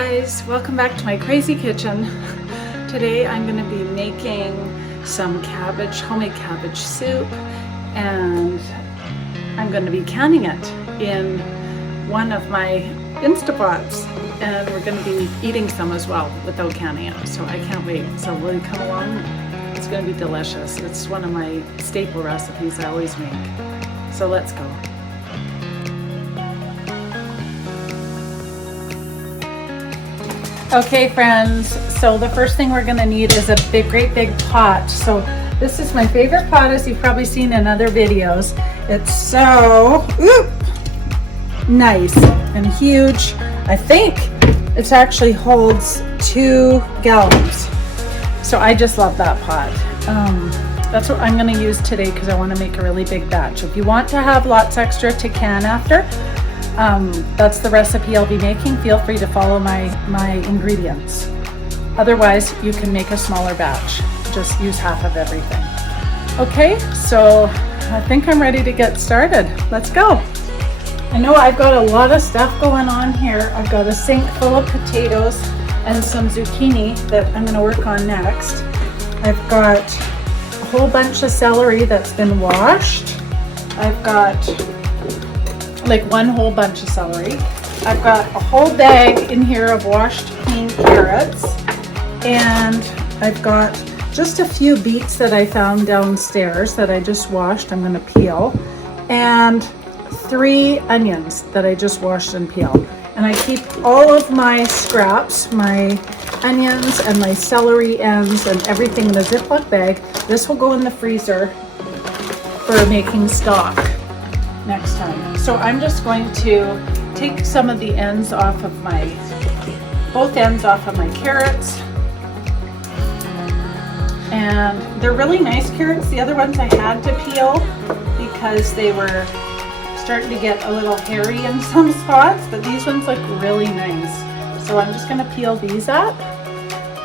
guys, welcome back to my crazy kitchen. Today I'm going to be making some cabbage, homemade cabbage soup, and I'm going to be canning it in one of my Instapots, and we're going to be eating some as well without canning it, so I can't wait. So will you come along? It's going to be delicious. It's one of my staple recipes I always make. So let's go. Okay friends, so the first thing we're going to need is a great big pot. So this is my favorite pot, as you've probably seen in other videos. It's so nice and huge. I think it actually holds 2 gallons. So I just love that pot. That's what I'm going to use today because I want to make a really big batch. If you want to have lots extra to can after, that's the recipe I'll be making. Feel free to follow my ingredients. Otherwise, you can make a smaller batch. Just use half of everything. Okay, so I think I'm ready to get started. Let's go. I know I've got a lot of stuff going on here. I've got a sink full of potatoes and some zucchini that I'm going to work on next. I've got a whole bunch of celery that's been washed. I've got like one whole bunch of celery. I've got a whole bag in here of washed clean carrots, and I've got just a few beets that I found downstairs that I just washed. I'm going to peel, and 3 onions that I just washed and peeled. And I keep all of my scraps, my onions and my celery ends and everything in a Ziploc bag. This will go in the freezer for making stock next time. So I'm just going to take some of the ends off of both ends off of my carrots. And they're really nice carrots. The other ones I had to peel because they were starting to get a little hairy in some spots, but these ones look really nice. So I'm just going to peel these up,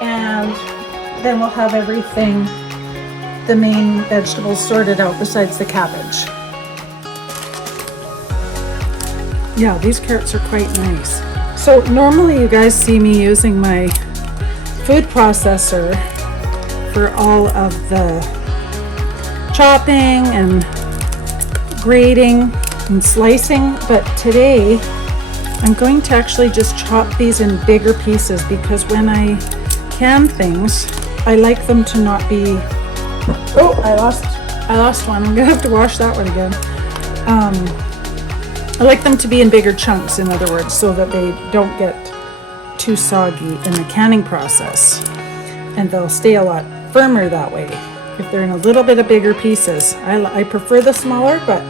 and then we'll have everything, the main vegetables, sorted out besides the cabbage. Yeah, these carrots are quite nice. So normally you guys see me using my food processor for all of the chopping and grating and slicing, but today I'm going to actually just chop these in bigger pieces, because when I can things, I like them to not be... Oh, I lost one. I'm gonna have to wash that one again. I like them to be in bigger chunks, in other words, so that they don't get too soggy in the canning process, and they'll stay a lot firmer that way if they're in a little bit of bigger pieces. I prefer the smaller, but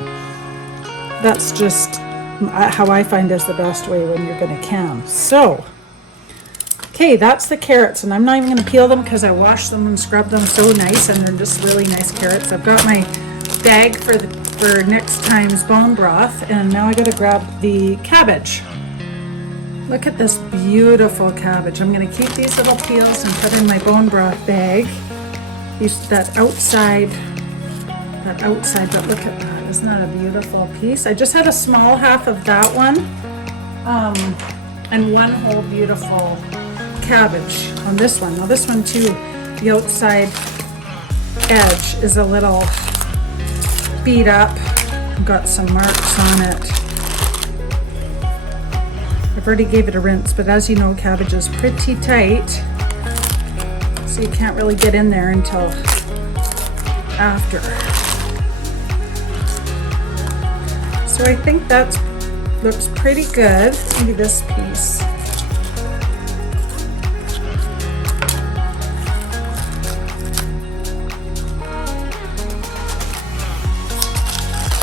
that's just how I find is the best way when you're going to can. So, okay, that's the carrots, and I'm not even going to peel them because I washed them and scrubbed them so nice, and they're just really nice carrots. I've got my bag for next time's bone broth, and now I got to grab the cabbage. Look at this beautiful cabbage. I'm going to keep these little peels and put in my bone broth bag. That outside, but look at that. Isn't that a beautiful piece? I just had a small half of that one, and one whole beautiful cabbage on this one. Now this one too, the outside edge is a little beat up. Got some marks on it. I've already gave it a rinse, but as you know, cabbage is pretty tight, so you can't really get in there until after. So I think that looks pretty good. Maybe this piece.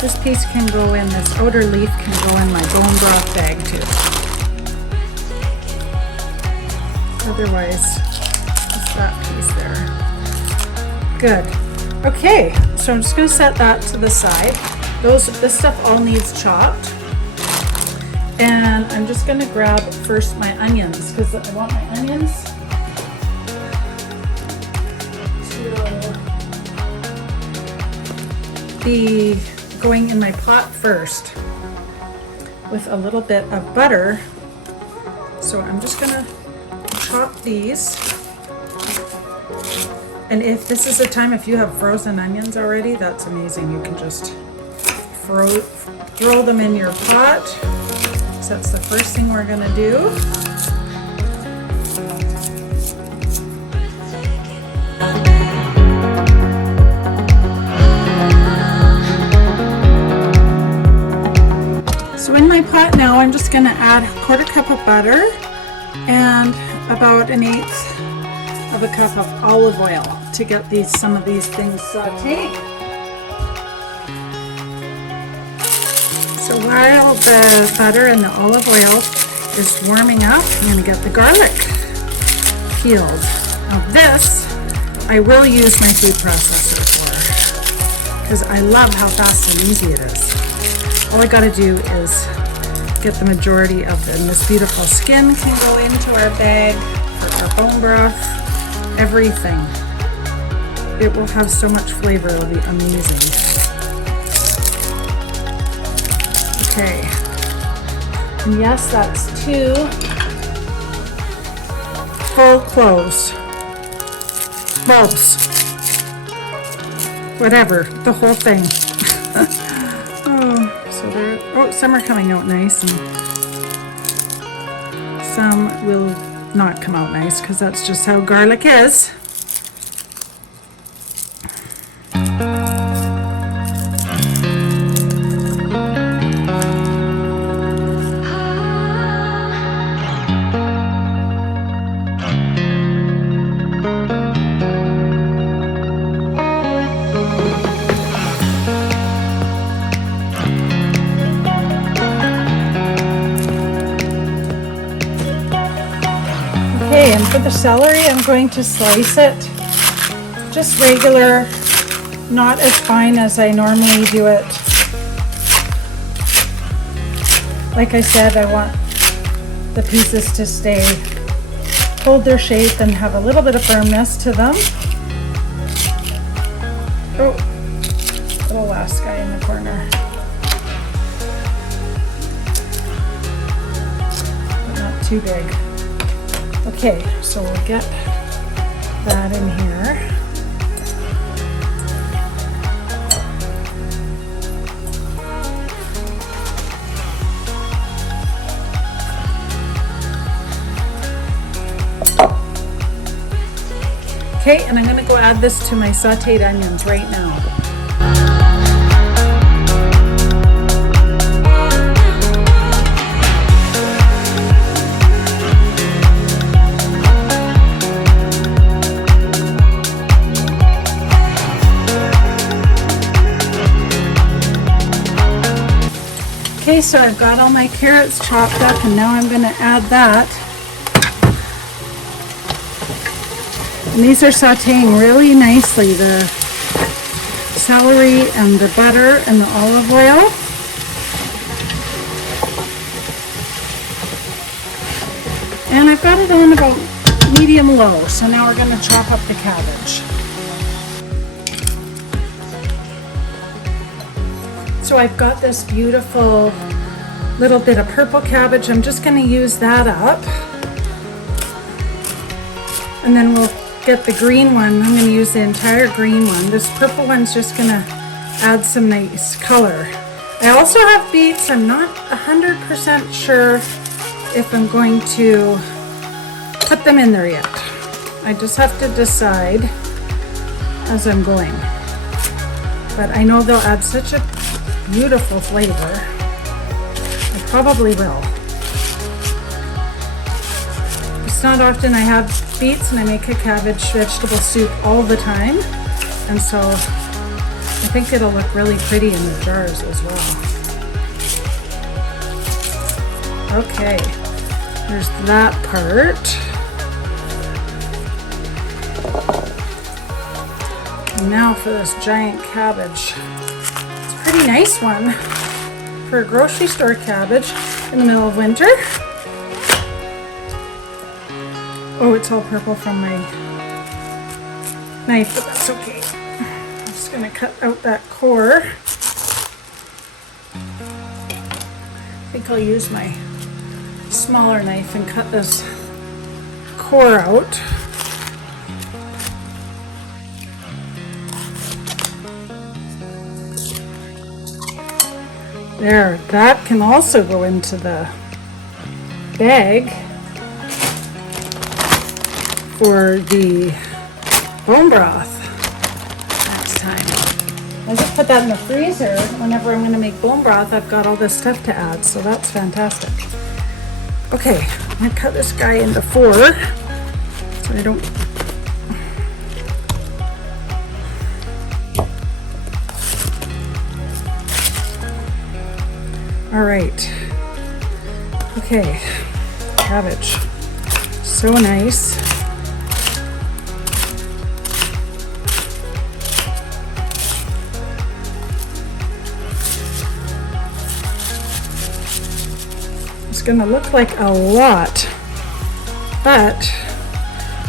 This piece can go in, this outer leaf can go in my bone broth bag too. Otherwise, just that piece there. Good. Okay, so I'm just going to set that to the side. This stuff all needs chopped. And I'm just going to grab first my onions, because I want my onions to be going in my pot first with a little bit of butter So I'm just gonna chop these. And if this is the time, if you have frozen onions already, that's amazing. You can just throw them in your pot. So that's the first thing we're gonna do. So in my pot now, I'm just gonna add a 1/4 cup of butter and about 1/8 of a cup of olive oil to get some of these things sauteing. So while the butter and the olive oil is warming up, I'm going to get the garlic peeled. Now this, I will use my food processor for, because I love how fast and easy it is. All I got to do is get the majority of it, and this beautiful skin can go into our bag for our bone broth. Everything. It will have so much flavor, it'll be amazing. Okay. And yes, that's 2 whole cloves. Bulbs. Whatever, the whole thing. Some are coming out nice and some will not come out nice because that's just how garlic is. Okay, and for the celery, I'm going to slice it just regular, not as fine as I normally do it. Like I said, I want the pieces to hold their shape and have a little bit of firmness to them. Oh, little last guy in the corner. But not too big. Okay, so we'll get that in here. Okay, and I'm going to go add this to my sauteed onions right now. Okay, so I've got all my carrots chopped up and now I'm going to add that. And these are sauteing really nicely, the celery and the butter and the olive oil. And I've got it on about medium low, so now we're going to chop up the cabbage. So I've got this beautiful little bit of purple cabbage. I'm just going to use that up. And then we'll get the green one. I'm going to use the entire green one. This purple one's just going to add some nice color. I also have beets. I'm not 100% sure if I'm going to put them in there yet. I just have to decide as I'm going. But I know they'll add such a beautiful flavor. I probably will. It's not often I have beets and I make a cabbage vegetable soup all the time, and so I think it'll look really pretty in the jars as well. Okay, there's that part. And now for this giant cabbage. Pretty nice one for a grocery store cabbage in the middle of winter. Oh, it's all purple from my knife, but that's okay. I'm just going to cut out that core. I think I'll use my smaller knife and cut this core out. There, that can also go into the bag for the bone broth next time. I just put that in the freezer. Whenever I'm going to make bone broth, I've got all this stuff to add, so that's fantastic. Okay, I'm going to cut this guy into 4 so I don't... All right. Okay, cabbage. So nice. It's gonna look like a lot, but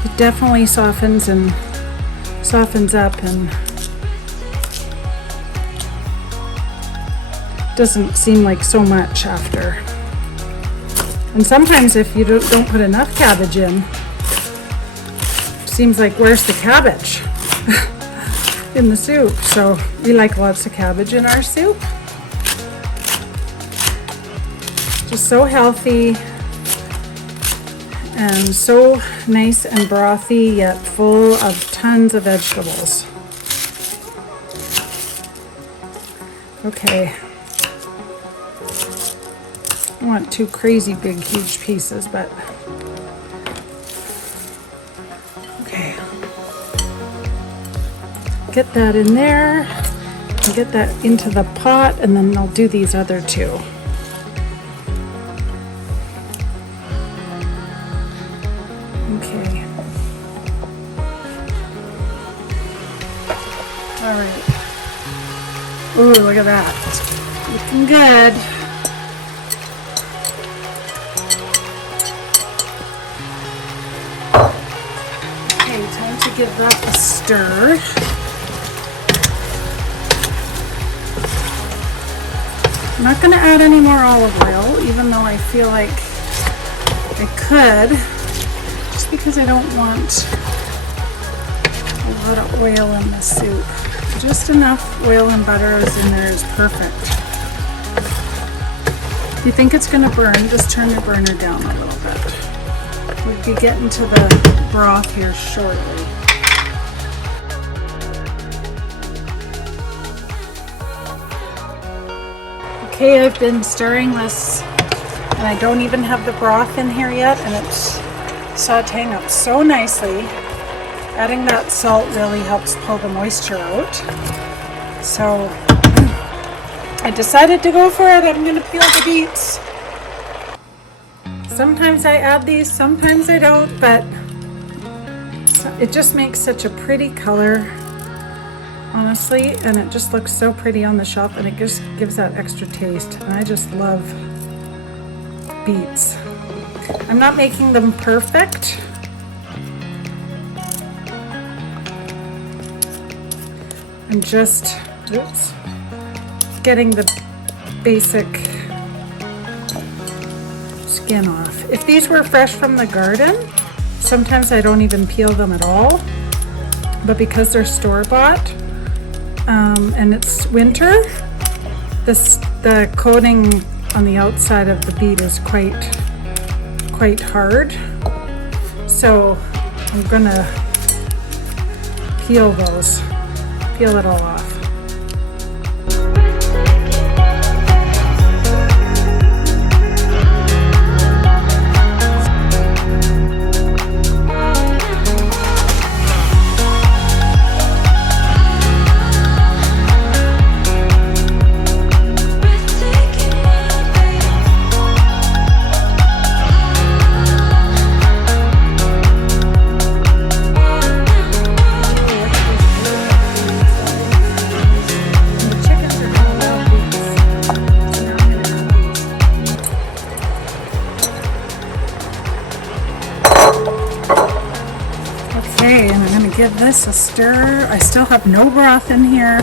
it definitely softens up and doesn't seem like so much after. And sometimes if you don't put enough cabbage in, it seems like where's the cabbage in the soup? So we like lots of cabbage in our soup. Just so healthy and so nice and brothy, yet full of tons of vegetables. Okay. I want 2 crazy big huge pieces, but okay. Get that in there and get that into the pot, and then I'll do these other 2. Okay. All right. Ooh, look at that. Looking good. Give that a stir. I'm not going to add any more olive oil, even though I feel like I could, just because I don't want a lot of oil in the soup. Just enough oil and butter is in there is perfect. If you think it's going to burn, just turn your burner down a little bit. We'll be getting to the broth here shortly. Okay, I've been stirring this, and I don't even have the broth in here yet, and it's sauteing up so nicely. Adding that salt really helps pull the moisture out. So I decided to go for it. I'm going to peel the beets. Sometimes I add these, sometimes I don't, but it just makes such a pretty color, honestly, and it just looks so pretty on the shelf, and it just gives that extra taste, and I just love beets. I'm not making them perfect. I'm just getting the basic skin off. If these were fresh from the garden, sometimes I don't even peel them at all, but because they're store-bought, and it's winter, the coating on the outside of the beet is quite hard, so I'm gonna peel it all off. Okay, and I'm going to give this a stir. I still have no broth in here.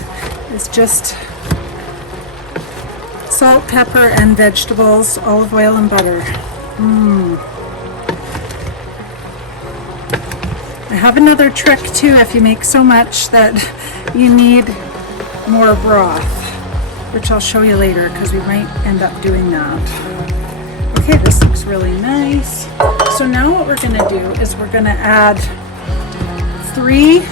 It's just salt, pepper, and vegetables, olive oil, and butter. I have another trick too if you make so much that you need more broth, which I'll show you later because we might end up doing that. Okay, this looks really nice. So now what we're going to do is we're going to add 3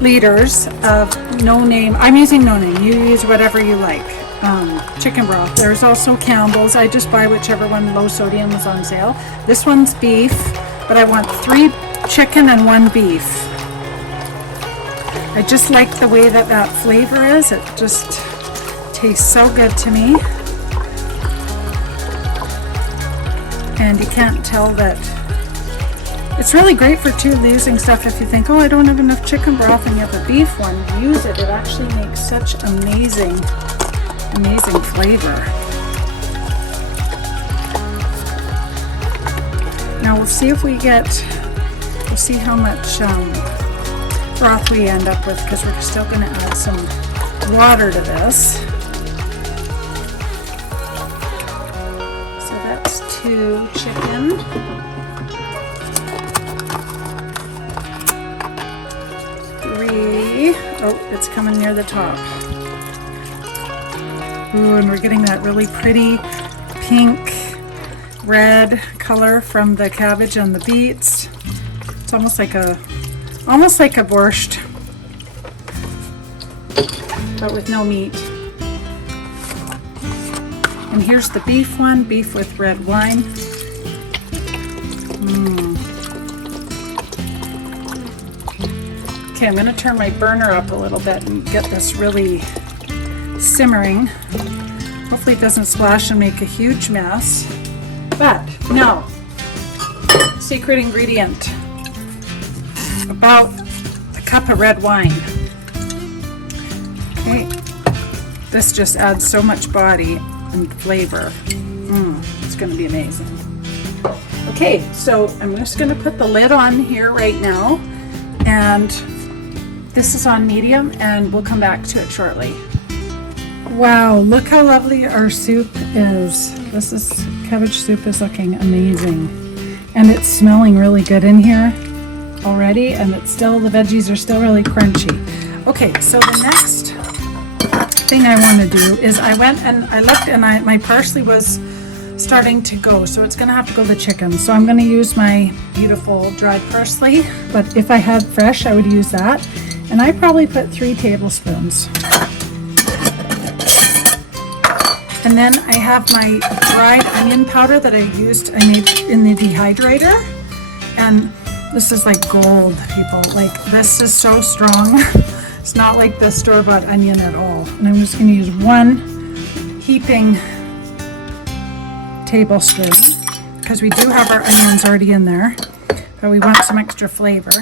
liters of no name. I'm using no name. You use whatever you like. Chicken broth. There's also Campbell's. I just buy whichever one low sodium is on sale. This one's beef, but I want 3 chicken and 1 beef. I just like the way that that flavor is. It just tastes so good to me. And you can't tell that. It's really great for losing stuff if you think, oh, I don't have enough chicken broth and you have a beef one. Use it. It actually makes such amazing flavor. Now we'll see if we'll see how much broth we end up with, because we're still going to add some water to this. So that's 2 chicken. 3. Oh, it's coming near the top. Ooh, and we're getting that really pretty pink, red color from the cabbage and the beets. It's almost like a borscht, but with no meat. And here's the beef one, beef with red wine. Okay, I'm going to turn my burner up a little bit and get this really simmering. Hopefully it doesn't splash and make a huge mess. But no, secret ingredient, about a cup of red wine. Okay, this just adds so much body and flavor. It's going to be amazing. Okay, so I'm just going to put the lid on here right now, and this is on medium, and we'll come back to it shortly. Wow, look how lovely our soup is. Cabbage soup is looking amazing. And it's smelling really good in here already, and the veggies are still really crunchy. Okay, so the next thing I want to do is I went and I looked, and my parsley was starting to go, so it's going to have to go the chicken. So I'm going to use my beautiful dried parsley, but if I had fresh, I would use that. And I probably put 3 tablespoons. And then I have my dried onion powder that I made in the dehydrator. And this is like gold, people. Like, this is so strong. It's not like the store-bought onion at all. And I'm just going to use 1 heaping tablespoon, because we do have our onions already in there, but we want some extra flavor.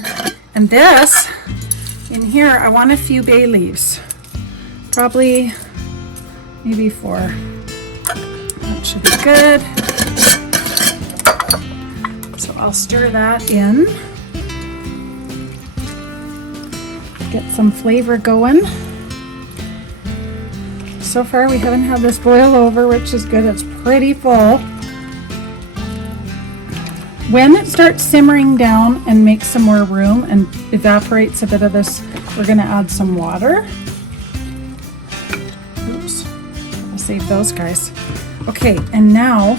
And this, in here, I want a few bay leaves. Probably maybe 4. That should be good. So I'll stir that in. Get some flavor going. So far we haven't had this boil over, which is good. It's pretty full. When it starts simmering down and makes some more room and evaporates a bit of this, we're going to add some water. Oops, I'll save those guys. Okay, and now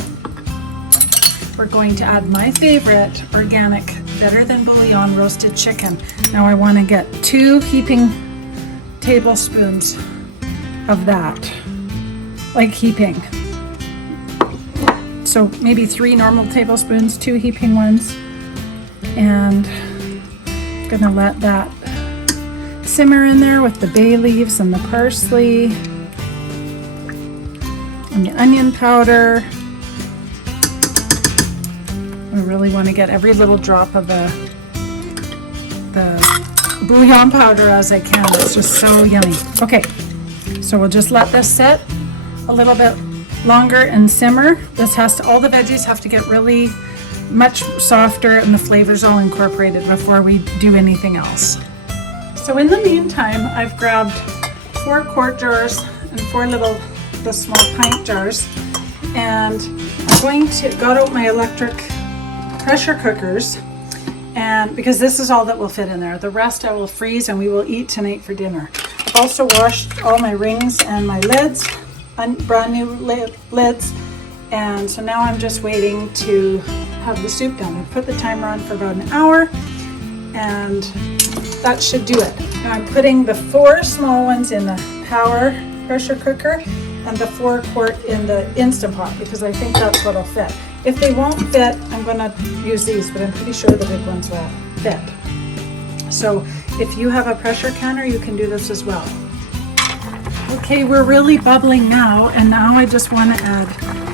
we're going to add my favorite organic, better than bouillon roasted chicken. Now I want to get 2 heaping tablespoons of that, like heaping. So maybe 3 normal tablespoons, 2 heaping ones, and I'm gonna let that simmer in there with the bay leaves and the parsley and the onion powder. I really want to get every little drop of the bouillon powder as I can. It's just so yummy. Okay, so we'll just let this sit a little bit longer and simmer. All the veggies have to get really much softer and the flavors all incorporated before we do anything else. So in the meantime, I've grabbed 4 quart jars and 4 the small pint jars, and I'm got out my electric pressure cookers, and because this is all that will fit in there. The rest I will freeze and we will eat tonight for dinner. I've also washed all my rings and my lids, brand new lids, and so now I'm just waiting to have the soup done. I put the timer on for about an hour, and that should do it. Now I'm putting the 4 small ones in the power pressure cooker and the 4 quart in the Instant Pot, because I think that's what'll fit. If they won't fit, I'm gonna use these, but I'm pretty sure the big ones will fit. So if you have a pressure canner, you can do this as well. Okay, we're really bubbling now, and now I just want to add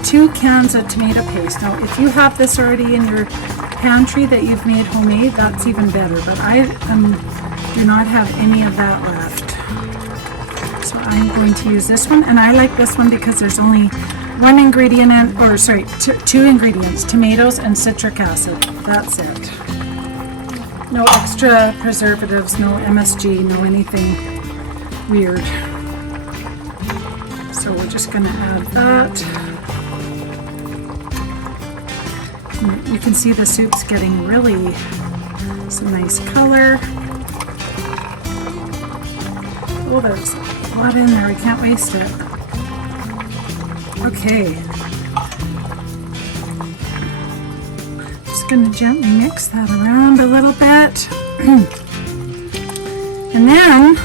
2 cans of tomato paste. Now, if you have this already in your pantry that you've made homemade, that's even better, but I do not have any of that left. So I'm going to use this one, and I like this one because there's only 1 ingredient in, or sorry, 2 ingredients, tomatoes and citric acid. That's it. No extra preservatives, no MSG, no anything weird. So we're just going to add that. And you can see the soup's getting really some nice color. Oh, there's a lot in there. We can't waste it. Okay. Just going to gently mix that around a little bit. And then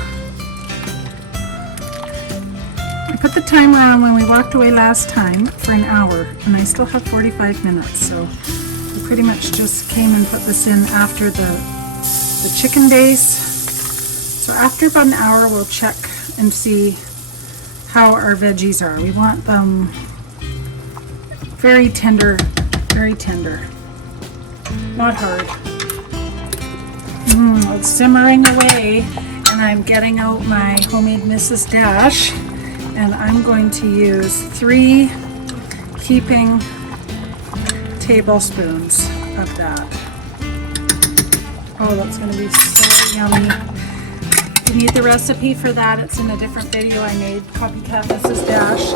I put the timer on when we walked away last time for an hour, and I still have 45 minutes, so we pretty much just came and put this in after the chicken days. So after about an hour, we'll check and see how our veggies are. We want them very tender, not hard. It's simmering away, and I'm getting out my homemade Mrs. Dash, and I'm going to use 3 heaping tablespoons of that. Oh, that's going to be so yummy. You need the recipe for that. It's in a different video I made, Copycat Mrs. Dash,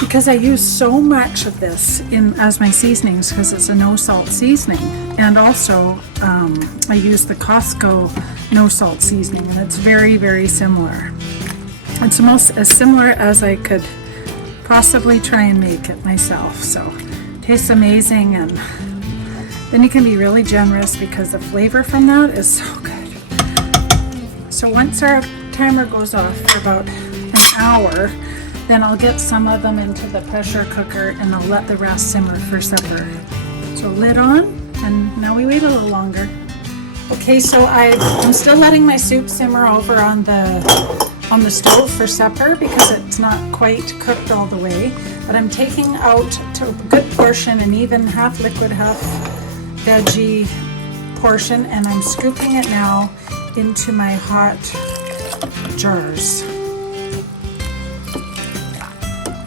because I use so much of this as my seasonings, because it's a no salt seasoning, and also I use the Costco no salt seasoning, and it's very, very similar. It's almost as similar as I could possibly try and make it myself. So it tastes amazing, and then you can be really generous because the flavor from that is so good. So once our timer goes off for about an hour, then I'll get some of them into the pressure cooker, and I'll let the rest simmer for supper. So lid on, and now we wait a little longer. Okay, so I'm still letting my soup simmer over on the stove for supper because it's not quite cooked all the way. But I'm taking out to a good portion, an even half liquid, half veggie portion, and I'm scooping it now into my hot jars.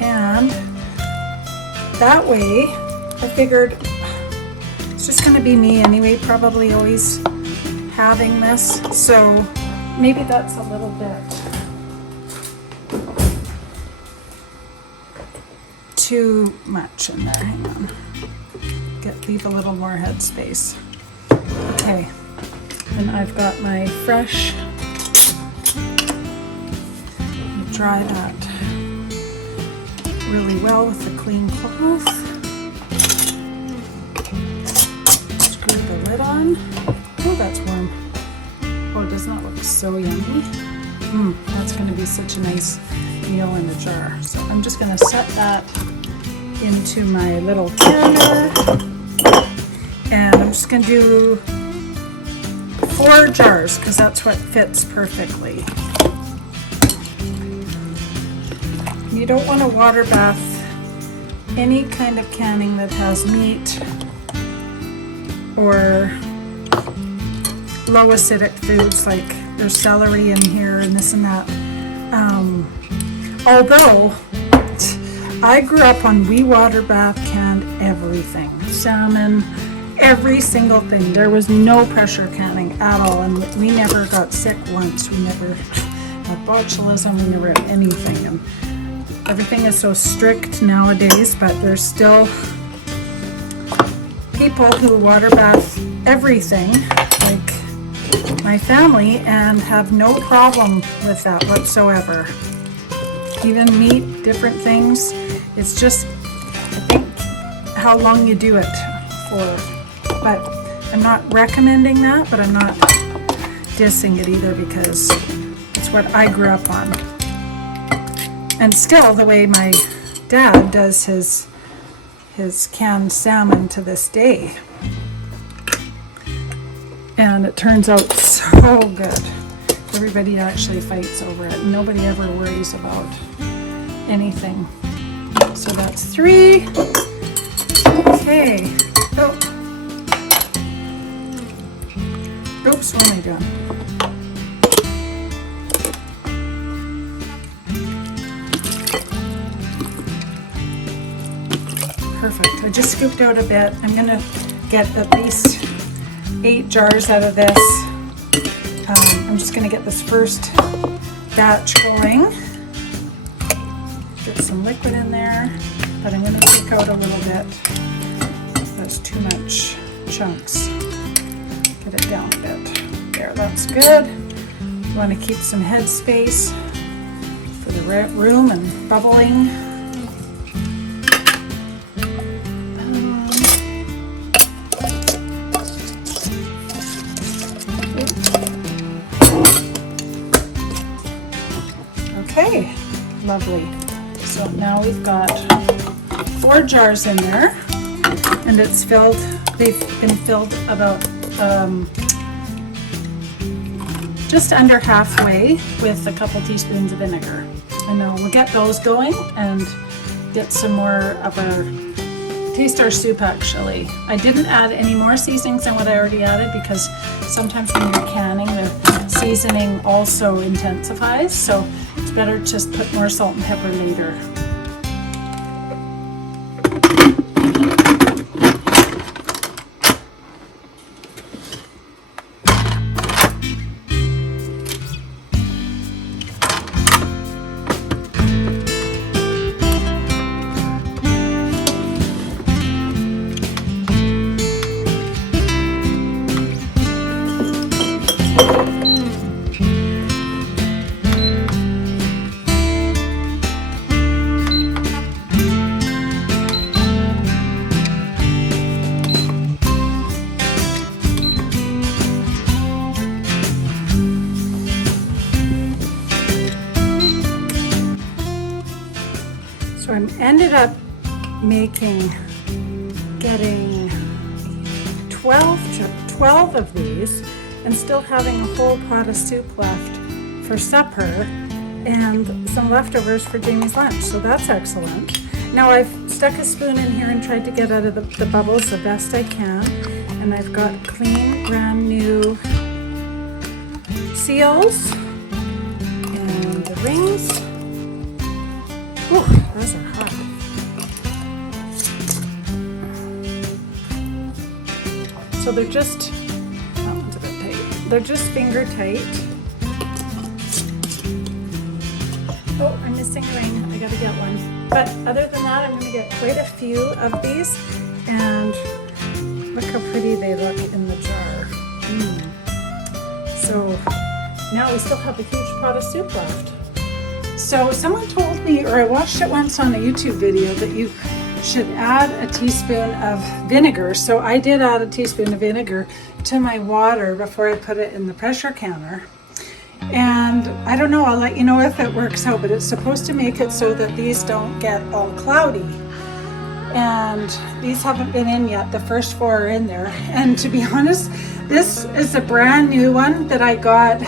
And that way, I figured it's just going to be me anyway, probably always having this, so maybe that's a little bit too much in there. Hang on. Leave a little more headspace. Okay. And I've got my fresh, dry that really well with a clean cloth. Screw the lid on. Oh, that's warm. Oh, does not look so yummy. That's going to be such a nice meal in a jar. So I'm just going to set that into my little canner. And I'm just going to do 4 jars because that's what fits perfectly. You don't want to water bath any kind of canning that has meat or low acidic foods, like there's celery in here and this and that. Although I grew up on we water bath canned everything, salmon, every single thing. There was no pressure canning at all, and we never got sick once. We never had botulism. We never had anything. And everything is so strict nowadays, but there's still people who water bath everything, like my family, and have no problem with that whatsoever. Even meat, different things. It's just, I think, how long you do it for. But I'm not recommending that, but I'm not dissing it either, because it's what I grew up on. And still, the way my dad does his canned salmon to this day. And it turns out so good. Everybody actually fights over it. Nobody ever worries about anything. So that's 3. Okay. Oh. Oops, what am I doing? Perfect. I just scooped out a bit. I'm going to get at least 8 jars out of this. I'm just going to get this first batch going. Get some liquid in there, but I'm going to take out a little bit. That's too much chunks. Get it down a bit. There, that's good. You want to keep some head space for the room and bubbling. Okay, lovely. So now we've got 4 jars in there, and it's filled. They've been filled about just under halfway with a couple teaspoons of vinegar. And now we'll get those going and get some more of our taste our soup. Actually, I didn't add any more seasonings than what I already added, because sometimes when you're canning, the seasoning also intensifies. So it's better to just put more salt and pepper later. So I ended up getting 12 of these, and still having a whole pot of soup left for supper and some leftovers for Jamie's lunch. So that's excellent. Now I've stuck a spoon in here and tried to get out of the bubbles the best I can, and I've got clean, brand new seals and the rings. Ooh, those are hot. So they're just, that one's a bit tight. They're just finger tight. Oh, I'm missing a ring. I gotta get one. But other than that, I'm gonna get quite a few of these, and look how pretty they look in the jar. So now we still have a huge pot of soup left. So someone told me, or I watched it once on a YouTube video, that you should add a teaspoon of vinegar. So I did add a teaspoon of vinegar to my water before I put it in the pressure canner. And I don't know, I'll let you know if it works out, but it's supposed to make it so that these don't get all cloudy. And these haven't been in yet. The first 4 are in there. And to be honest, this is a brand new one that I got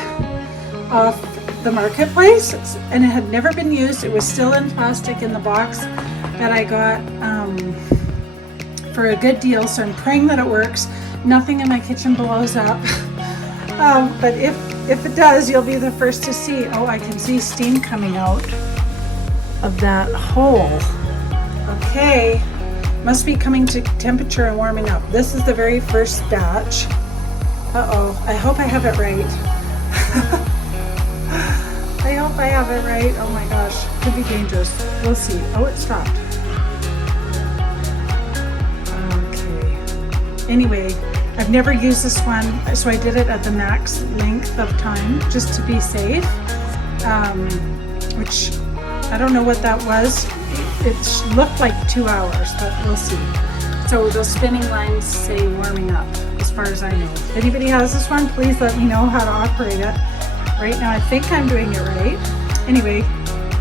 off the marketplace, and it had never been used. It was still in plastic in the box that I got for a good deal, so I'm praying that it works. Nothing in my kitchen blows up, but if it does, you'll be the first to see. Oh, I can see steam coming out of that hole. Okay, must be coming to temperature and warming up. This is the very first batch. Uh-oh, I hope I have it right. I hope if I have it right. Oh my gosh, could be dangerous. We'll see. Oh, it stopped. Okay. Anyway, I've never used this one, so I did it at the max length of time just to be safe. Which I don't know what that was. It looked like 2 hours, but we'll see. So the spinning lines say warming up, as far as I know. If anybody has this one, please let me know how to operate it. Right now I think I'm doing it right. Anyway,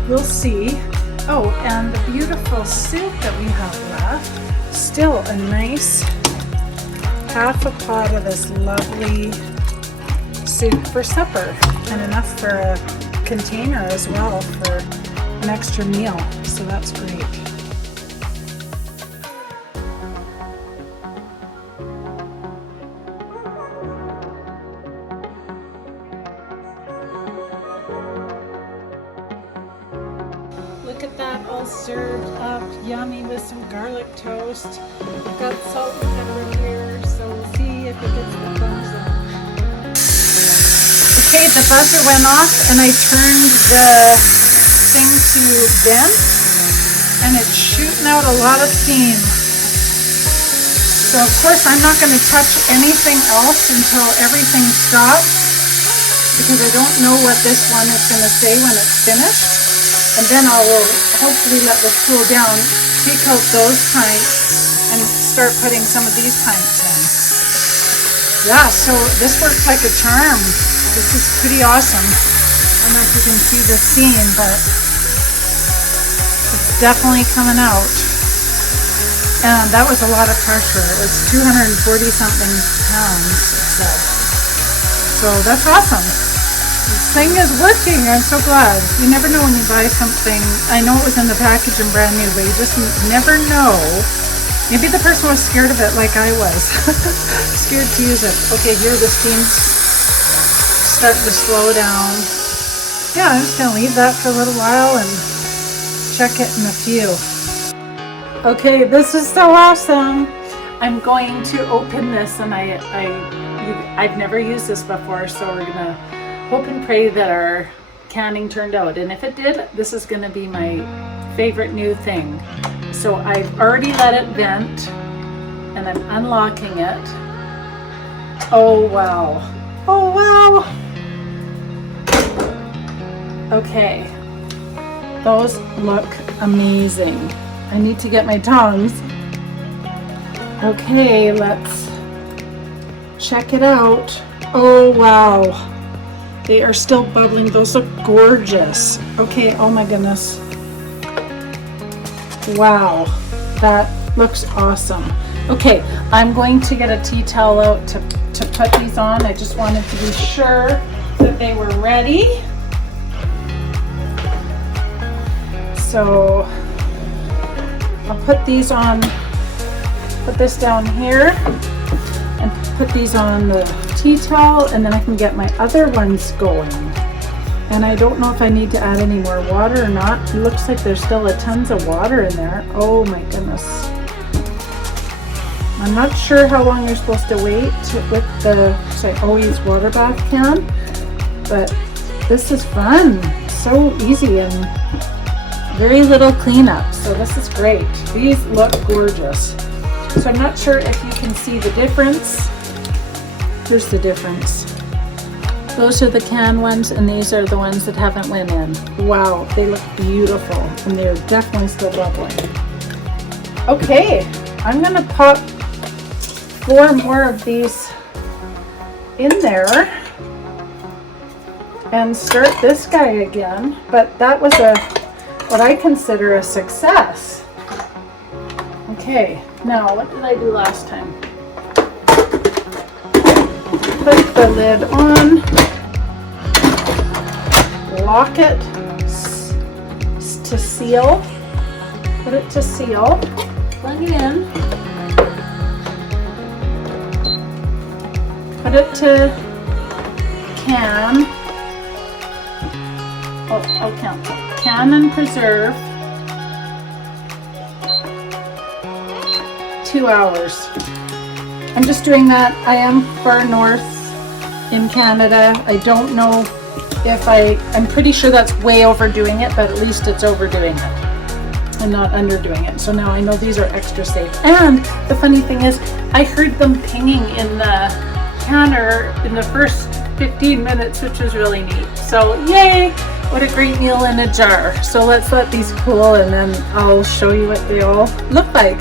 we'll see. Oh, and the beautiful soup that we have left. Still a nice half a pot of this lovely soup for supper, and enough for a container as well for an extra meal. So that's great. Look at that, all served up, yummy with some garlic toast. I've got salt and pepper here, so we'll see if it gets the thumbs up. Okay, the buzzer went off and I turned the thing to vent, and it's shooting out a lot of steam. So of course I'm not going to touch anything else until everything stops, because I don't know what this one is going to say when it's finished. And then I will hopefully let this cool down, take out those pints, and start putting some of these pints in. Yeah, so this works like a charm. This is pretty awesome. I don't know if you can see the steam, but it's definitely coming out. And that was a lot of pressure. It was 240 something pounds, it said. So that's awesome. This thing is working. I'm so glad. You never know when you buy something. I know it was in the package and brand new, but you just never know. Maybe the person was scared of it like I was. Scared to use it. Okay, here the steam's starting to slow down. Yeah, I'm just gonna leave that for a little while and check it in a few. Okay, this is so awesome. I'm going to open this, and I've never used this before, so we're gonna hope and pray that our canning turned out. And if it did, this is gonna be my favorite new thing. So I've already let it vent, and I'm unlocking it. Oh wow. Oh wow. Okay, those look amazing. I need to get my tongs. Okay, let's check it out. Oh wow. They are still bubbling. Those look gorgeous. Okay, oh my goodness. Wow, that looks awesome. Okay, I'm going to get a tea towel out to put these on. I just wanted to be sure that they were ready. So I'll put these on, put this down here, and put these on the tea towel, and then I can get my other ones going. And I don't know if I need to add any more water or not. It looks like there's still a tons of water in there. Oh my goodness. I'm not sure how long you're supposed to wait with the, because I always water bath can, but this is fun. So easy and very little cleanup. So this is great. These look gorgeous. So I'm not sure if you can see the difference. Here's the difference. Those are the can ones, and these are the ones that haven't went in. Wow, they look beautiful, and they're definitely still bubbling. Okay, I'm gonna pop 4 more of these in there and start this guy again. But that was what I consider a success. Okay, now what did I do last time? Put the lid on, lock it to seal, put it to seal, plug it in, put it to can, I'll count, can and preserve, 2 hours. I'm just doing that. I am far north in Canada. I don't know I'm pretty sure that's way overdoing it, but at least it's overdoing it and not underdoing it. So now I know these are extra safe. And the funny thing is, I heard them pinging in the canner in the first 15 minutes, which was really neat. So yay, what a great meal in a jar. So let's let these cool and then I'll show you what they all look like.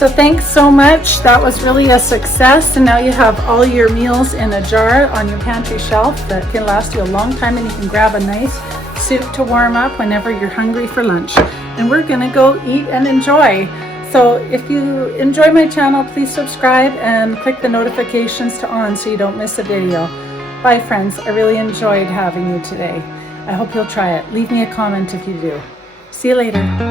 So thanks so much. That was really a success. And now you have all your meals in a jar on your pantry shelf that can last you a long time, and you can grab a nice soup to warm up whenever you're hungry for lunch. And we're gonna go eat and enjoy. So if you enjoy my channel, please subscribe and click the notifications to on so you don't miss a video. Bye friends, I really enjoyed having you today. I hope you'll try it. Leave me a comment if you do. See you later.